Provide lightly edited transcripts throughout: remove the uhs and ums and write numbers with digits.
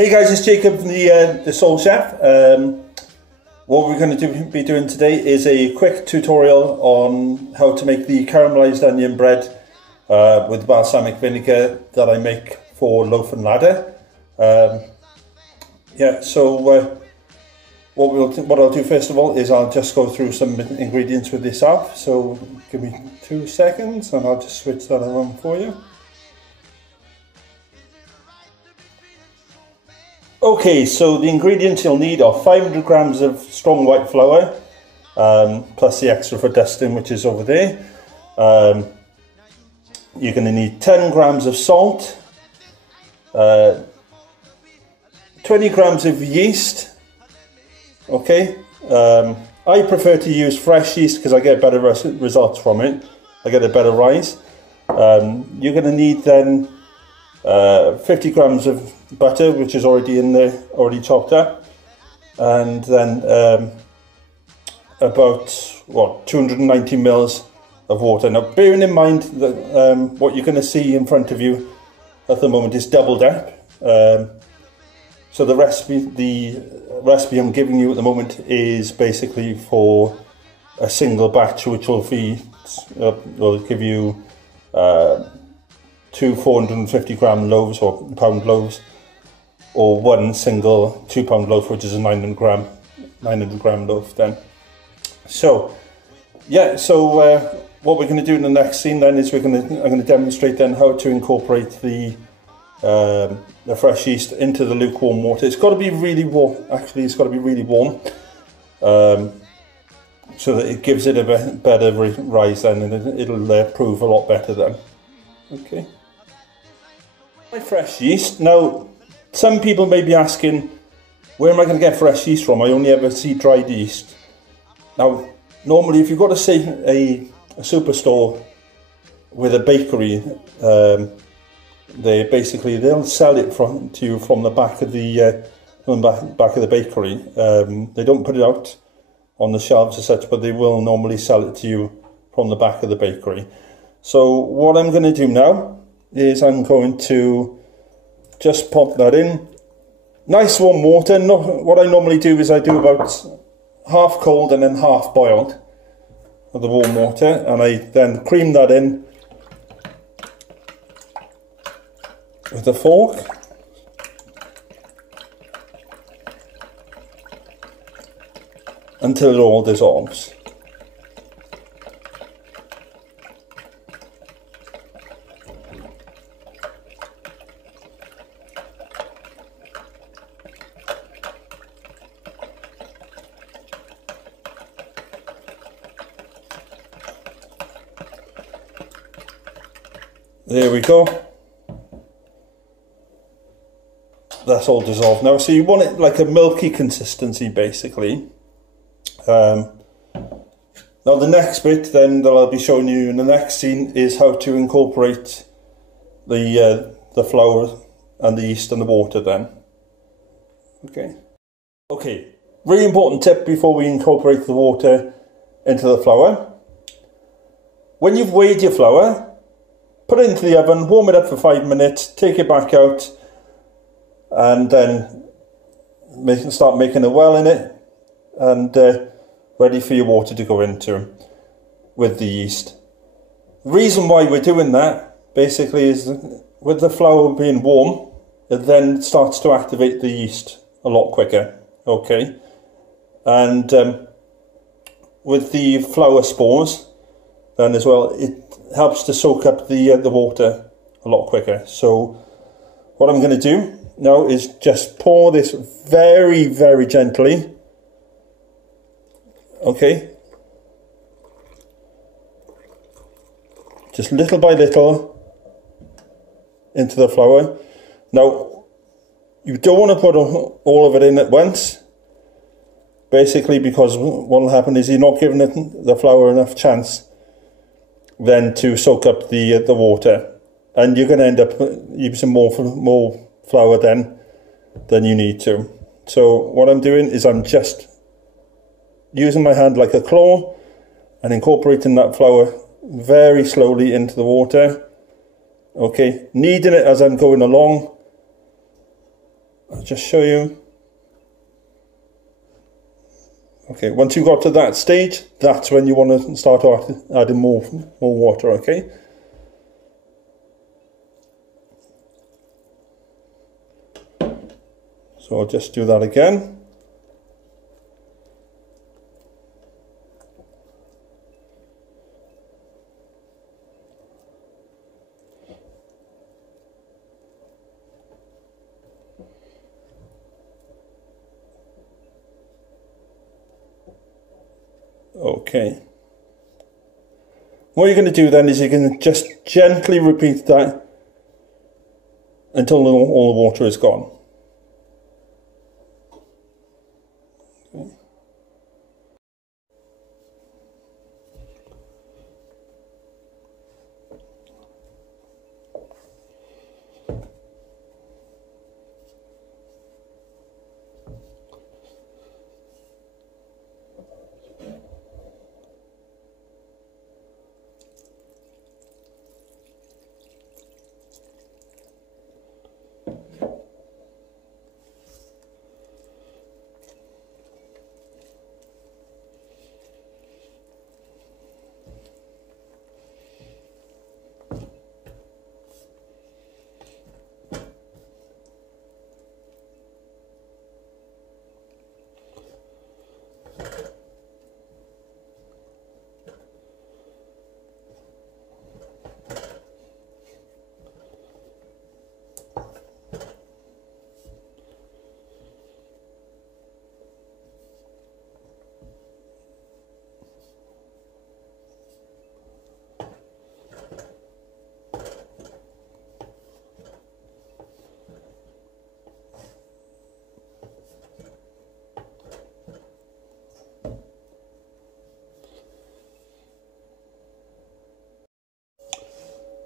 Hey guys, it's Jacob from the Soul Chef. What we're going to be doing today is a quick tutorial on how to make the caramelised onion bread with balsamic vinegar that I make for loaf and ladder. What I'll do first of all is I'll just go through some ingredients with yourself. So give me 2 seconds and I'll just switch that around for you. Okay, so the ingredients you'll need are 500 grams of strong white flour, plus the extra for dusting, which is over there. You're going to need 10 grams of salt, 20 grams of yeast. Okay, I prefer to use fresh yeast because I get better results from it. I get a better rise. You're going to need then 50 grams of butter, which is already in there, already chopped up, and then about 290 mils of water. Now, bearing in mind that what you're going to see in front of you at the moment is doubled up. So the recipe I'm giving you at the moment is basically for a single batch, which will give you 2 450 gram loaves or pound loaves, or one single 2 pound loaf, which is a 900 gram loaf then. So yeah, what we're going to do in the next scene then is I'm going to demonstrate then how to incorporate the fresh yeast into the lukewarm water. It's got to be really warm. Actually, it's got to be really warm, so that it gives it a better rise then, and it'll prove a lot better then. Okay. My fresh yeast. Now, some people may be asking, where am I going to get fresh yeast from? I only ever see dried yeast. Now, normally if you've got to say a superstore with a bakery, they'll sell it to you from the back of the bakery. They don't put it out on the shelves as such, but they will normally sell it to you from the back of the bakery. So what I'm going to do now is I'm going to just pop that in. Nice warm water. What I normally do is I do about half cold and then half boiled of the warm water, and I then cream that in with a fork. Until it all dissolves. There we go. That's all dissolved now. So you want it like a milky consistency, basically. Now the next bit then that I'll be showing you in the next scene is how to incorporate the flour and the yeast and the water then. Okay, really important tip before we incorporate the water into the flour. When you've weighed your flour, put it into the oven, warm it up for 5 minutes, take it back out, and then start making a well in it, and ready for your water to go into with the yeast. The reason why we're doing that basically is with the flour being warm, it then starts to activate the yeast a lot quicker. Okay, and with the flour spores then as well, it helps to soak up the water a lot quicker. So what I'm going to do now is just pour this very, very gently. Okay, just little by little into the flour. Now, you don't want to put all of it in at once, basically, because what will happen is you're not giving the flour enough chance then to soak up the water, and you're going to end up using more flour than you need to. So what I'm doing is I'm just using my hand like a claw and incorporating that flour very slowly into the water. Okay, kneading it as I'm going along, I'll just show you. Okay, once you got to that stage, that's when you want to start adding more water, okay? So I'll just do that again. Okay. What you're going to do then is you're going to just gently repeat that until all the water is gone.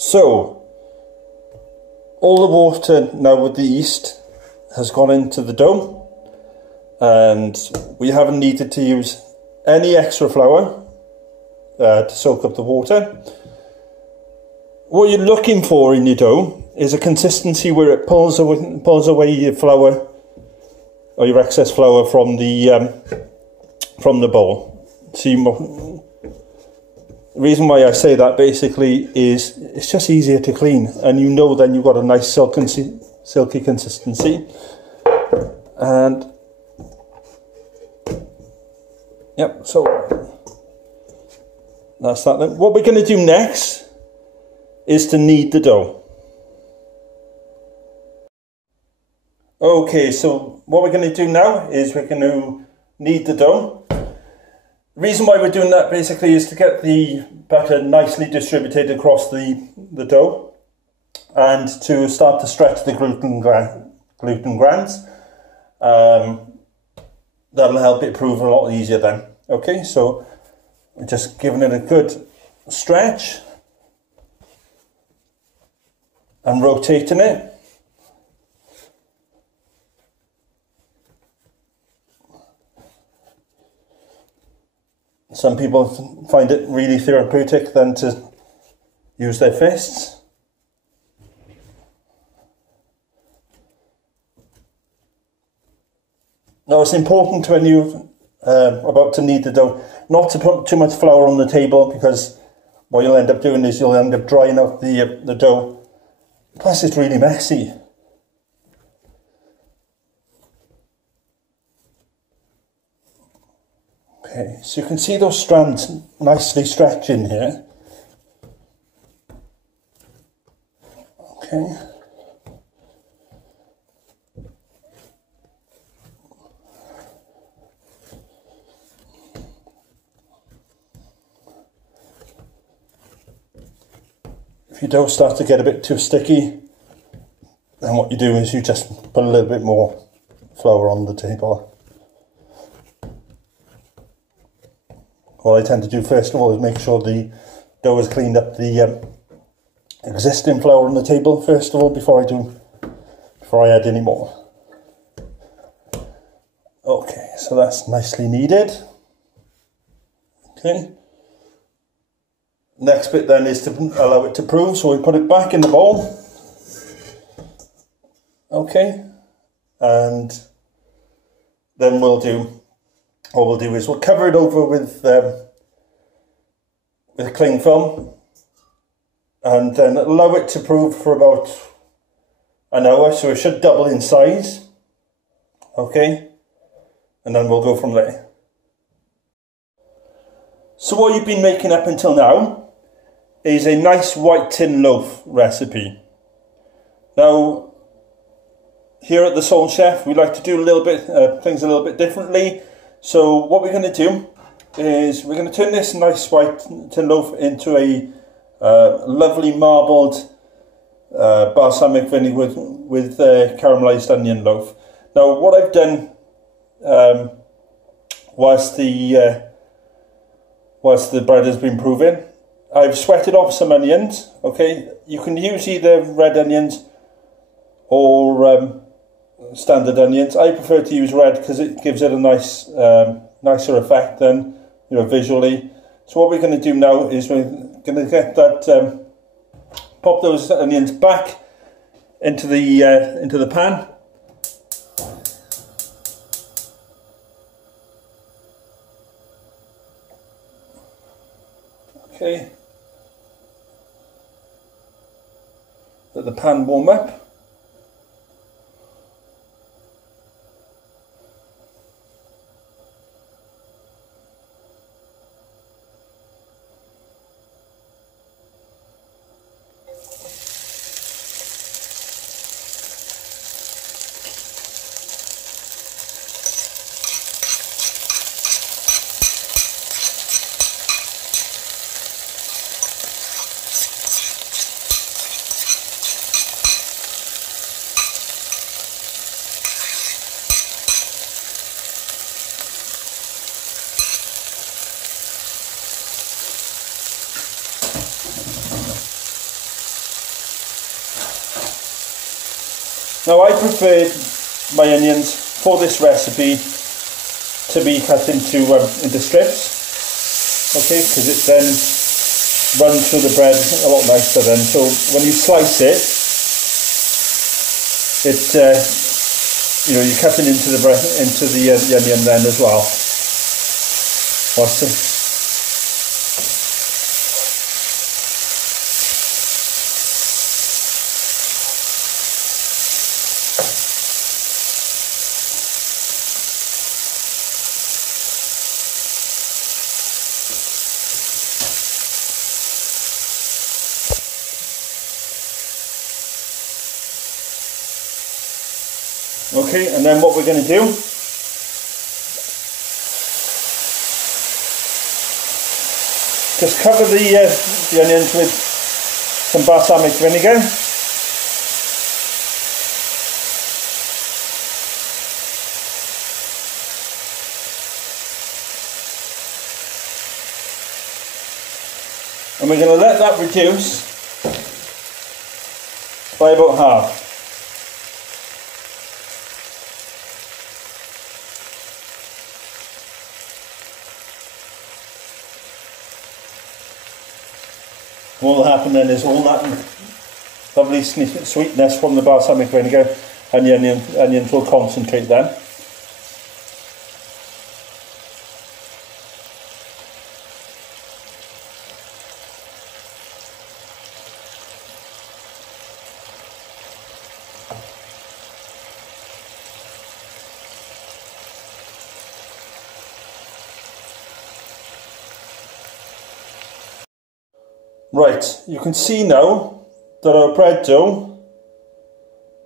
So, all the water now with the yeast has gone into the dough, and we haven't needed to use any extra flour to soak up the water. What you're looking for in your dough is a consistency where it pulls away your flour or your excess flour from the bowl. See, the reason why I say that basically is it's just easier to clean, and you know then you've got a nice silky consistency. And yep, so that's that then. What we're going to do next is to knead the dough. Okay, so what we're going to do now is we're going to knead the dough. The reason why we're doing that basically is to get the batter nicely distributed across the dough and to start to stretch the gluten grands. That'll help it prove a lot easier then. Okay, so we're just giving it a good stretch and rotating it. Some people find it really therapeutic then to use their fists. Now it's important when you're about to knead the dough not to put too much flour on the table, because what you'll end up doing is you'll end up drying out the dough. Plus it's really messy. Okay, so you can see those strands nicely stretching here. Okay. If your dough starts to get a bit too sticky, then what you do is you just put a little bit more flour on the table. What I tend to do first of all is make sure the dough has cleaned up the existing flour on the table first of all before I add any more. Okay, so that's nicely kneaded. Okay. Next bit then is to allow it to prove, so we put it back in the bowl. Okay, and then what we'll do is we'll cover it over with cling film, and then allow it to brew for about an hour, so it should double in size. Okay, and then we'll go from there. So what you've been making up until now is a nice white tin loaf recipe. Now, here at the Soul Chef, we like to do things a little bit differently. So what we're going to do is we're going to turn this nice white tin loaf into a lovely marbled balsamic vinegar with caramelised onion loaf. Now, what I've done whilst the bread has been proving, I've sweated off some onions. Okay, you can use either red onions or standard onions. I prefer to use red because it gives it a nice, nicer effect than, visually. So what we're going to do now is we're going to get that, pop those onions back into the pan. Okay. Let the pan warm up. Now, I prefer my onions for this recipe to be cut into strips, okay, because it then runs through the bread a lot nicer then. So when you slice it, you're cutting into the bread, into the onion then as well. Okay, and then what we're going to do just cover the onions with some balsamic vinegar. And we're going to let that reduce by about half. What will happen then is all that lovely sweetness from the balsamic vinegar and the onions will concentrate then. Right, you can see now that our bread dough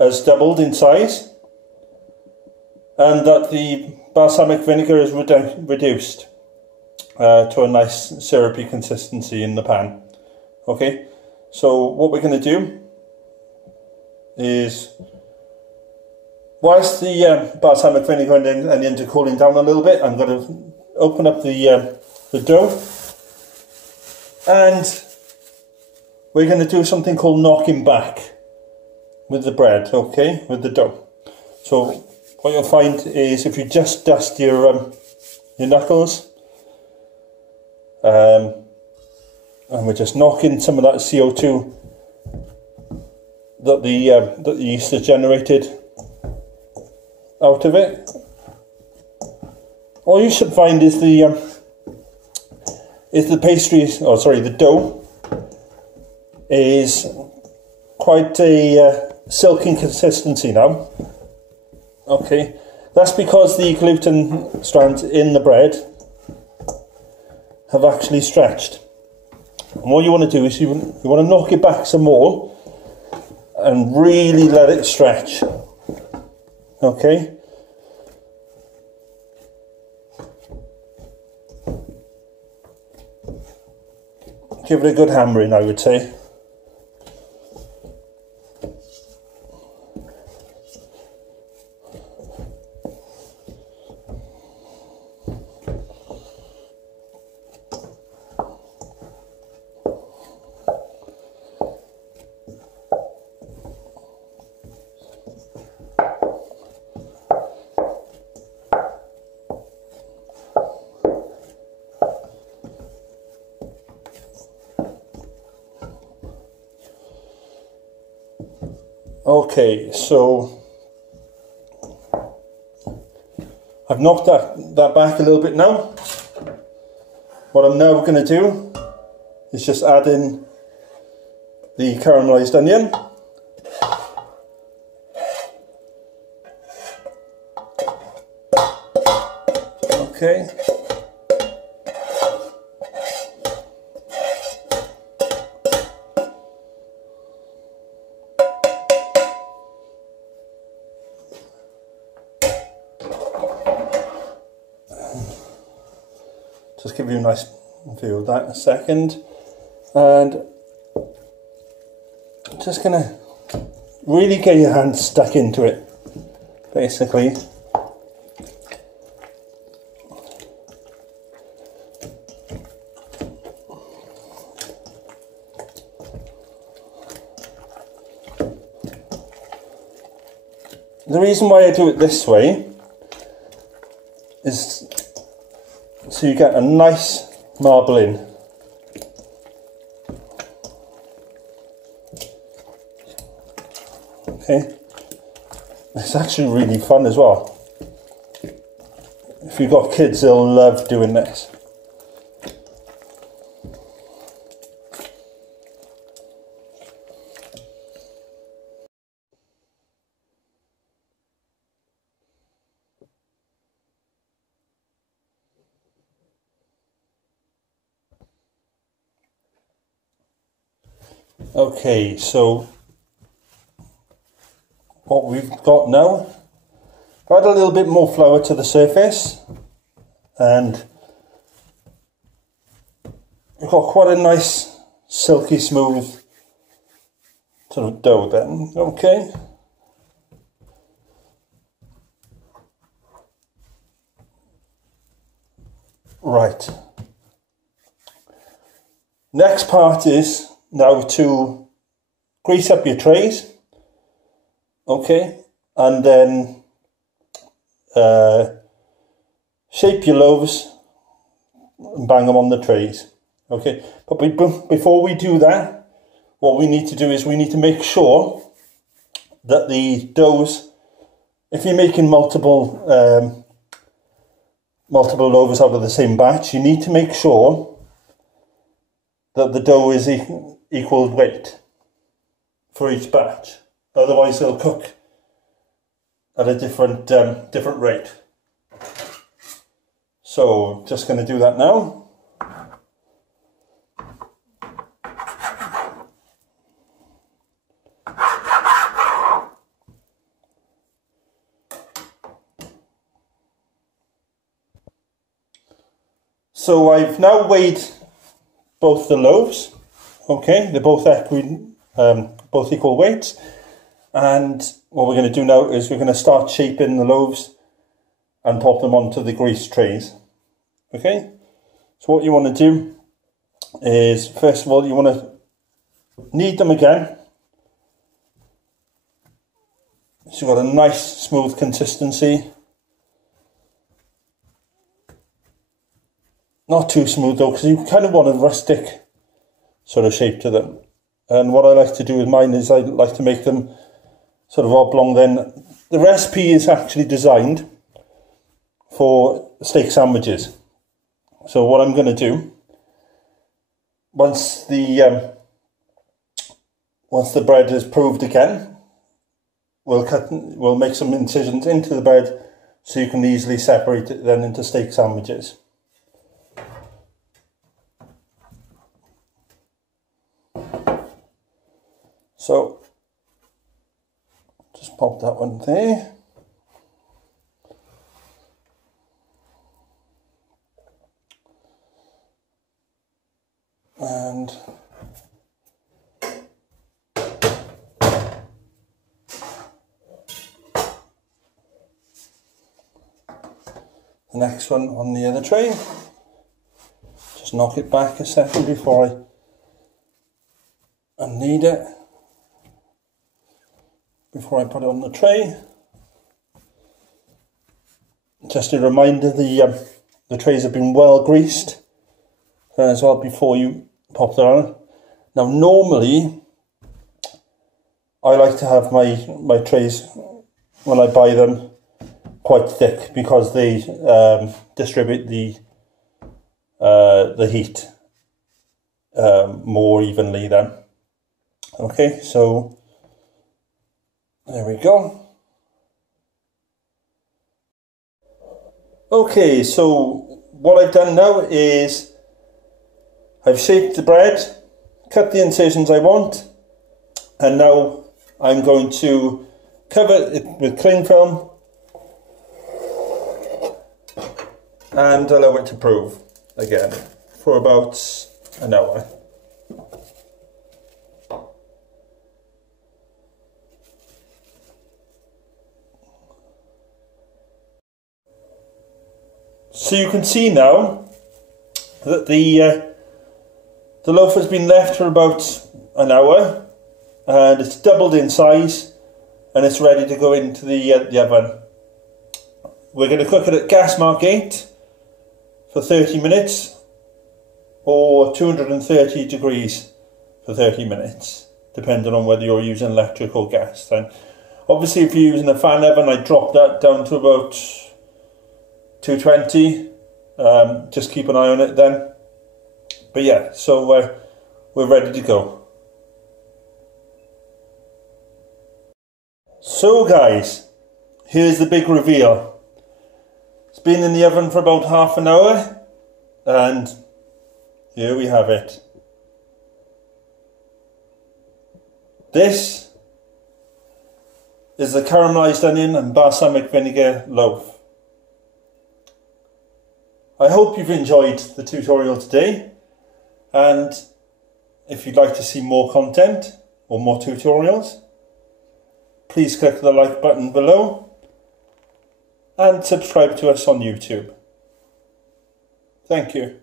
has doubled in size and that the balsamic vinegar is reduced to a nice syrupy consistency in the pan. Okay, so what we're going to do is, whilst the balsamic vinegar and onions are cooling down a little bit, I'm going to open up the dough, and we're going to do something called knocking back with the bread, okay, with the dough. So what you'll find is if you just dust your knuckles, and we're just knocking some of that CO2 that the yeast has generated out of it. All you should find is the dough is quite a silky consistency now. Okay, that's because the gluten strands in the bread have actually stretched. And what you want to do is you want to knock it back some more and really let it stretch. Okay. Give it a good hammering, I would say. Okay, so I've knocked that back a little bit now. What I'm now going to do is just add in the caramelised onion. Okay. Just give you a nice view of that in a second, and just gonna really get your hand stuck into it, basically. The reason why I do it this way is so you get a nice marbling. Okay, it's actually really fun as well. If you've got kids, they'll love doing this. Okay, so what we've got now, add a little bit more flour to the surface, and we've got quite a nice silky smooth sort of dough then. Okay, right, next part is now to grease up your trays, okay, and then shape your loaves and bang them on the trays, okay. But before we do that, what we need to do is we need to make sure that the doughs, if you're making multiple loaves out of the same batch, you need to make sure that the dough is equal weight for each batch. Otherwise they'll cook at a different rate. So just going to do that now. So I've now weighed both the loaves. Okay, they're both equal weights, and what we're going to do now is we're going to start shaping the loaves and pop them onto the grease trays. Okay, so what you want to do is, first of all, you want to knead them again, so you've got a nice smooth consistency. Not too smooth though, because you kind of want a rustic sort of shape to them. And what I like to do with mine is I like to make them sort of oblong, then the recipe is actually designed for steak sandwiches. So what I'm going to do, once the bread is proved again, we'll make some incisions into the bread so you can easily separate it then into steak sandwiches. So just pop that one there. And the next one on the other tray. Just knock it back a second before I unknead it. Before I put it on the tray. Just a reminder, the trays have been well greased as well before you pop them on. Now normally I like to have my trays when I buy them quite thick because they distribute the heat more evenly then. Okay, so there we go. Okay, so what I've done now is I've shaped the bread, cut the incisions I want, and now I'm going to cover it with cling film and allow it to prove again for about an hour. So you can see now that the loaf has been left for about an hour and it's doubled in size and it's ready to go into the oven. We're going to cook it at gas mark 8 for 30 minutes or 230 degrees for 30 minutes, depending on whether you're using electric or gas. Then obviously if you're using a fan oven, I drop that down to about 220. Just keep an eye on it then. But yeah, so we're ready to go. So guys, here's the big reveal. It's been in the oven for about half an hour and here we have it. This is the caramelised onion and balsamic vinegar loaf. I hope you've enjoyed the tutorial today, and if you'd like to see more content or more tutorials, please click the like button below and subscribe to us on YouTube. Thank you.